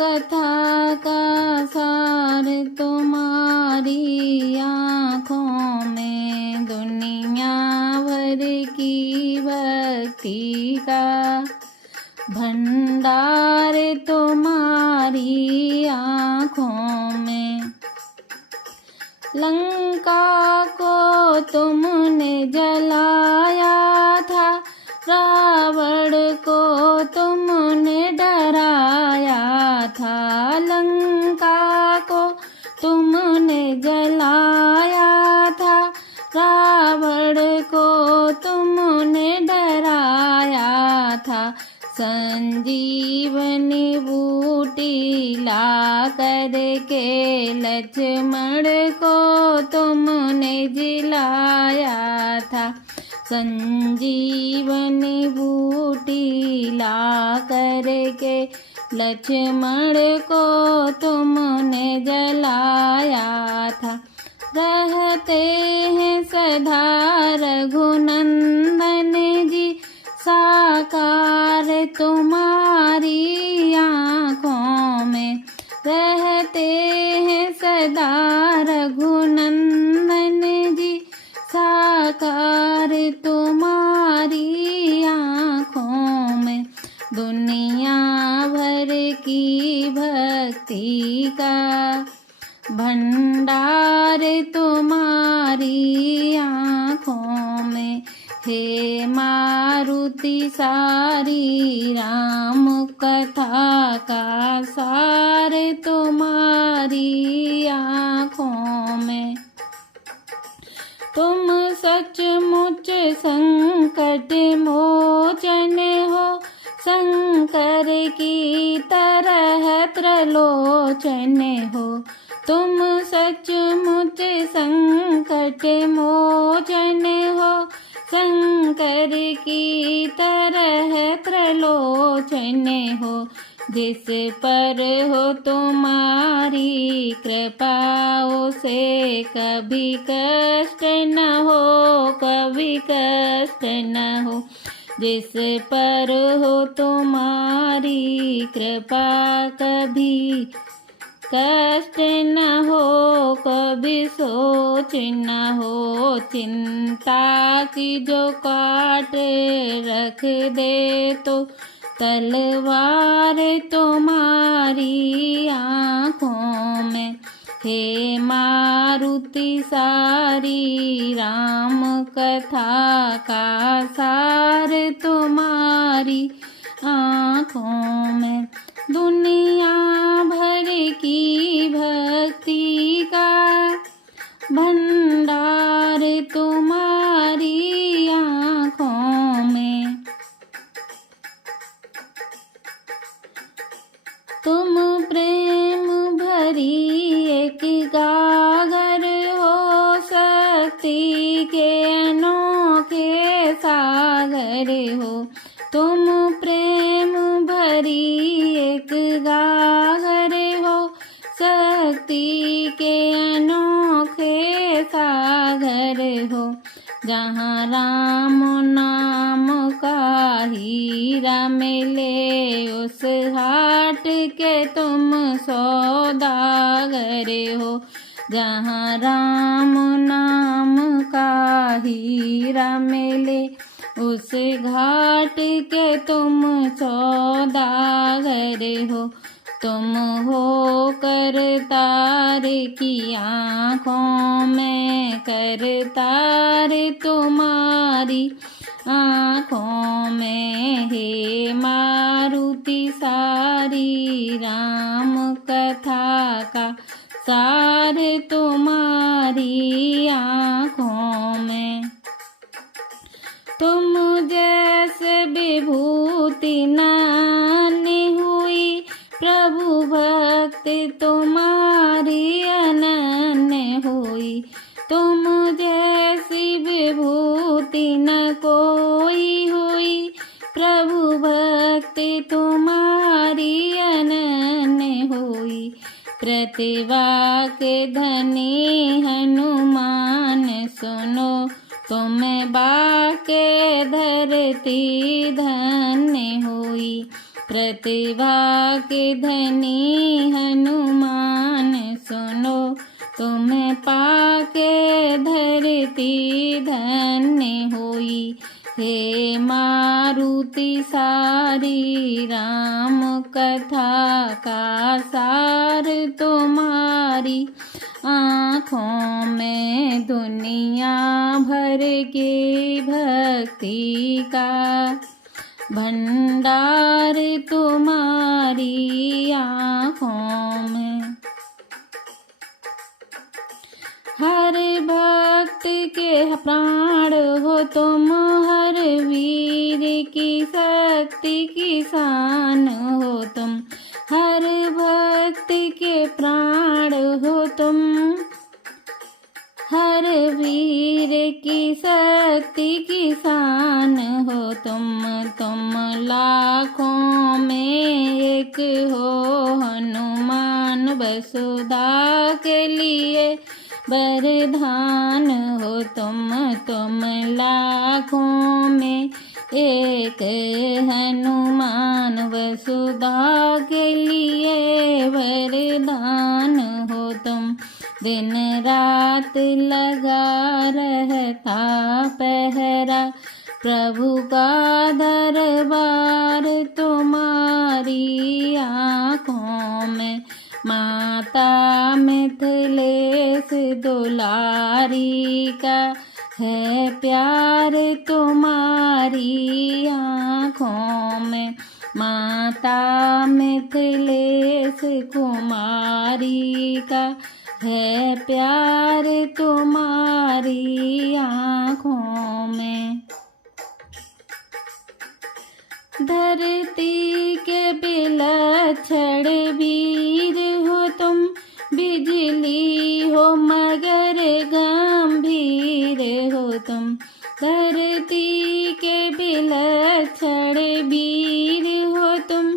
कथा का सार तुम्हारी आँखों में, दुनिया भर की भक्ति का भंडार तुम्हारी आँखों में। लंका को तुमने जलाया था, रावण को तुमने डराया था। लंका को तुमने जलाया था, रावण को तुमने डराया था। संजीवनी बूटी ला कर के लक्ष्मण को तुमने जिलाया था। संजीवनी बूटी ला कर के लक्ष्मण को तुमने जलाया था। रहते हैं सदा रघुनंदन जी, साकार तुम्हारी आँखों में। रहते हैं सदा रघुनंदन जी, साकार तुम्हारी आँखों में। दुनिया भर की भक्ति का भंडार तुम्हारी आँखों में। हे मारुति सारी राम कथा का सार तुम्हारी आँखों में। तुम सचमुच संकट मोचन हो, शंकर की तरह त्रिलोचन हो। तुम सचमुच संकट मोचन हो, शंकर की तरह त्रिलोचन हो। जिस पर हो तुम्हारी कृपा, उसे कभी कष्ट न हो, कभी कष्ट न हो। जिस पर हो तुम्हारी कृपा, कभी कष्ट न हो, कभी सोच न हो। चिंता की जो काट रख दे तो तलवार तुम्हारी आँखों में। हे मारुति सारी राम कथा का सार तुम्हारी आँखों में। दुनिया भर की भक्ति का भंडार तुम्हारी आँखों में। तुम प्रेम भरी एक गागर हो, शक्ति के अनोखे सागर हो। तुम प्रेम भरी एक गागर हो, शक्ति के अनोखे सागर हो। जहाँ राम नाम का हीरा मिले, उस हाट के तुम सौदागर हो। जहाँ राम नाम का हीरा मिले, उस घाट के तुम सौदागर हो। तुम हो करतार की आँखों में, करतार तुम्हारी आँखों में। हे मारुति सारी राम कथा का सार तुम्हारी आँखों में। तुम जैसे विभूति नानी हुई, प्रभु भक्ति तुम्हारी अनन्य हुई। तुम जैसी विभूति न कोई हुई, प्रभु भक्ति तुम्हारी अनन्य हुई। प्रतिभा के धनी हनुमान सुनो, तुम्हें बाके धरती धन्य हुई। प्रतिभा के धनी हनुमान सुनो, तुम्हें पाके धरती धन्य होई। हे मारुति सारी राम कथा का सार तुम्हारी, आँखों में दुनिया भर के भक्ति का भंडार तुम्हारी आँखों में। हर भक्त के प्राण हो तुम, हर वीर की शक्ति किसान हो तुम, हर भक्त के प्राण हो तुम, हर वीर की शक्ति किसान हो तुम लाखों में एक हो हनुमान, वसुधा के लिए वरदान हो तुम लाखों में एक हनुमान, वसुधा के लिए वरदान हो तुम। दिन रात लगा रहता पहरा, प्रभु का दरबार तुम्हारी आँखों में। माता मिथिलेश दुलारी का है प्यार तुम्हारी आँखों में। माता मिथिलेश कुमारी का है प्यार तुम्हारी आँखों में। धरती के विलक्षण वीर हो तुम, बिजली हो मगर गंभीर हो तुम। धरती के विलक्षण वीर हो तुम,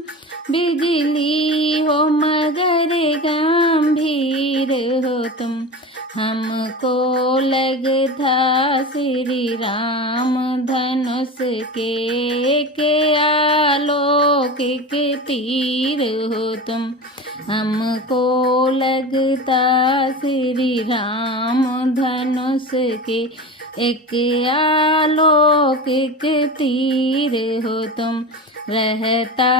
बिजली हो मगर गंभीर हो तुम। हमको लगता श्री राम धनुष के आलौकिक तीर हो तुम। हमको लगता श्री राम धनुष के एक आलौकिक तीर हो तुम। रहता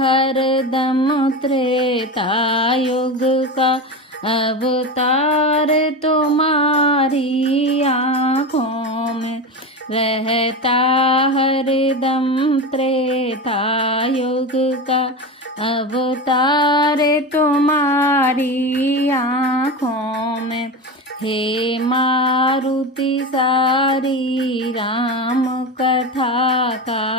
हर दम त्रेता युग का अवतार तुम्हारी आँखों में। रहता हर दम त्रेता युग का अवतार तुम्हारी आँखों में। हे मारुति सारी राम कथा का